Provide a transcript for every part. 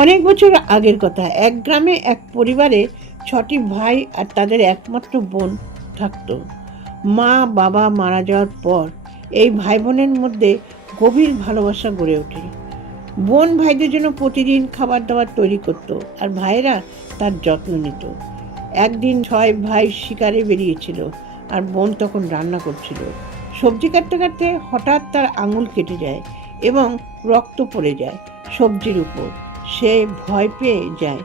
অনেক বছর আগের কথা। এক গ্রামে এক পরিবারে ছটি ভাই আর তাদের একমাত্র বোন থাকতো। মা, বাবা মারা যাওয়ার পর এই ভাই বোনের মধ্যে গভীর ভালোবাসা গড়ে ওঠে। বোন ভাইদের জন্য প্রতিদিন খাবার দাবার তৈরি করত আর ভাইয়েরা তার যত্ন নিত। একদিন ছয় ভাই শিকারে বেরিয়েছিল আর বোন তখন রান্না করছিল। সবজি কাটতে কাটতে হঠাৎ তার আঙুল কেটে যায় এবং রক্ত পড়ে যায় সবজির উপর। সে ভয় পেয়ে যায়।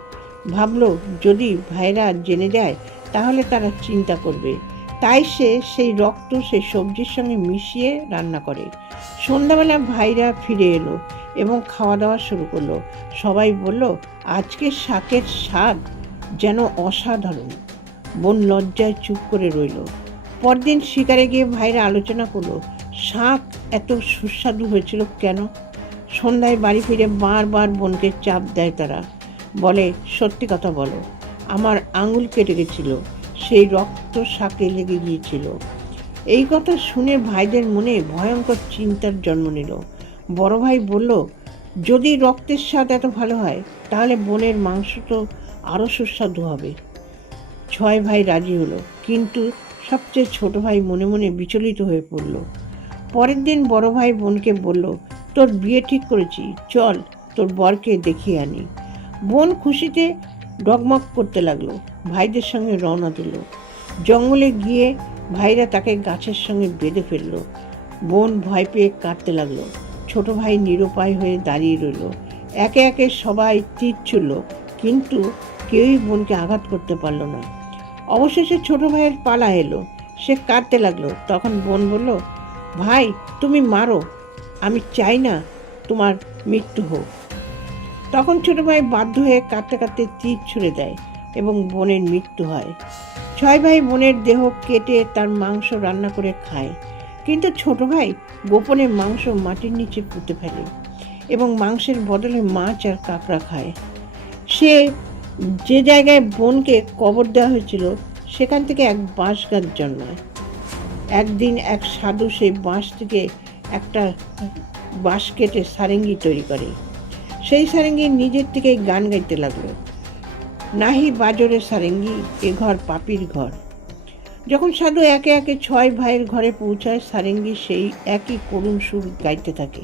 ভাবলো, যদি ভাইরা জেনে যায় তাহলে তারা চিন্তা করবে। তাই সে সেই রক্ত, সেই সবজির সঙ্গে মিশিয়ে রান্না করে। সন্ধ্যাবেলা ভাইরা ফিরে এলো এবং খাওয়া দাওয়া শুরু করল। সবাই বলল আজকের শাকের স্বাদ যেন অসাধারণ। বোন লজ্জায় চুপ করে রইল। পরদিন শিকারে গিয়ে ভাইরা আলোচনা করল, শাক এত সুস্বাদু হয়েছিল কেন? সন্ধ্যায় বাড়ি ফিরে বারবার বোনকে চাপ দেয় তারা। বলে, সত্যি কথা বলো, আমার আঙুল কেটে গেছিল, সেই রক্ত শাকে লেগে গিয়েছিল। এই কথা শুনে ভাইদের মনে ভয়ঙ্কর চিন্তার জন্ম নিল। বড় ভাই বলল, যদি রক্তের স্বাদ এত ভালো হয়, তাহলে বোনের মাংস তো আরও সুস্বাদু হবে। ছয় ভাই রাজি হলো, কিন্তু সবচেয়ে ছোট ভাই মনে মনে বিচলিত হয়ে পড়ল। পরের দিন বড় ভাই বোনকে বলল তোর বিয়ে ঠিক করেছি, চল তোর বরকে দেখিয়ে আনি। বোন খুশিতে ডগমগ করতে লাগল, ভাইদের সঙ্গে রওনা দিল। জঙ্গলে গিয়ে ভাইরা তাকে গাছের সঙ্গে বেঁধে ফেলল। বোন ভয় পেয়ে কাঁদতে লাগল। ছোট ভাই নিরুপায় হয়ে দাঁড়িয়ে রইল। একে একে সবাই তীর ছুড়ল, কিন্তু কেউই বোনকে আঘাত করতে পারল না। অবশেষে ছোট ভাইয়ের পালা এলো। সে কাঁদতে লাগল। তখন বোন বলল, ভাই, তুমি মারো। আমি চাই না তোমার মৃত্যু হোক। তখন ছোটো ভাই বাধ্য হয়ে কাঁদতে কাঁদতে তীর ছুঁড়ে দেয় এবং বোনের মৃত্যু হয়। ছয় ভাই বোনের দেহ কেটে তার মাংস রান্না করে খায়। কিন্তু ছোট ভাই গোপনে মাংস মাটির নিচে পুঁতে ফেলে এবং মাংসের বদলে মাছ আর কাঁকড়া খায়। সে যে জায়গায় বোনকে কবর দেওয়া হয়েছিল, সেখান থেকে এক বাঁশ গাছ জন্মায়। একদিন এক সাধু সেই বাঁশ থেকে একটা বাঁশ কেটে সারেঙ্গি তৈরি করে। সেই সারেঙ্গি নিজের থেকেই গান গাইতে লাগল। নাহি বাজরে সারেঙ্গি, এ ঘর পাপির ঘর। যখন সাধু একে একে ছয় ভাইয়ের ঘরে পৌঁছায়, সারেঙ্গি সেই একই করুণ সুর গাইতে থাকে।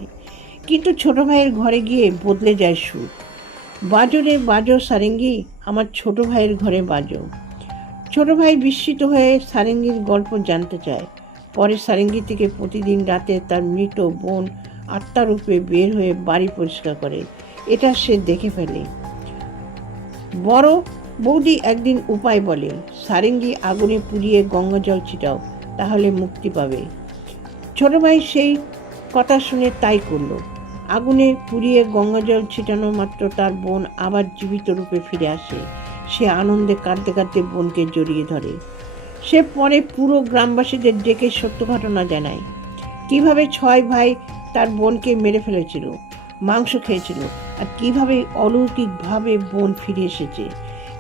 কিন্তু ছোট ভাইয়ের ঘরে গিয়ে বদলে যায় সুর। বাজরে বাজো সারেঙ্গি, আমার ছোট ভাইয়ের ঘরে বাজো। ছোট ভাই বিস্মিত হয়ে সারেঙ্গির গল্প জানতে চায়। পরে সারেঙ্গি থেকে প্রতিদিন রাতে তার মৃত বোন আত্মারূপে বের হয়ে বাড়ি পরিষ্কার করে। এটা সে দেখে ফেলে। বড় বৌদি একদিন উপায় বলে, সারেঙ্গি আগুনে পুড়িয়ে গঙ্গা জল ছিটাও, তাহলে মুক্তি পাবে। ছোট ভাই সেই কথা শুনে তাই করল। আগুনে পুড়িয়ে গঙ্গা জল ছিটানো মাত্র তার বোন আবার জীবিত রূপে ফিরে আসে। সে আনন্দে কাঁদতে কাঁদতে বোনকে জড়িয়ে ধরে। সে পরে পুরো গ্রামবাসীদের ডেকে সত্য ঘটনা জানায়। কীভাবে ছয় ভাই তার বোনকে মেরে ফেলেছিল, মাংস খেয়েছিল আর কীভাবে অলৌকিকভাবে বোন ফিরে এসেছে।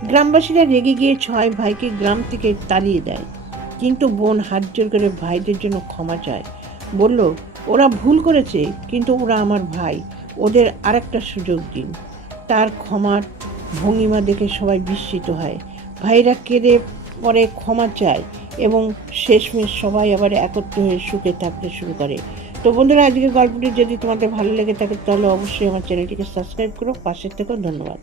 গ্রামবাসীরা রেগে গিয়ে ছয় ভাইকে গ্রাম থেকে তাড়িয়ে দেয়। কিন্তু বোন হাত জোর করে ভাইদের জন্য ক্ষমা চায়। বলল, ওরা ভুল করেছে, কিন্তু ওরা আমার ভাই। ওদের আরেকটা সুযোগ দিন। তার ক্ষমার ভঙ্গিমা দেখে সবাই বিস্মিত হয়। ভাইরা কেঁদে পরে ক্ষমা চায় এবং শেষমেশ সবাই আবার একত্র হয়ে সুখে থাকতে শুরু করে। তো বন্ধুরা, আজকের গল্পটি যদি তোমাদের ভালো লেগে থাকে, তাহলে অবশ্যই আমার চ্যানেলটিকে সাবস্ক্রাইব করো পাশের থেকেও ধন্যবাদ।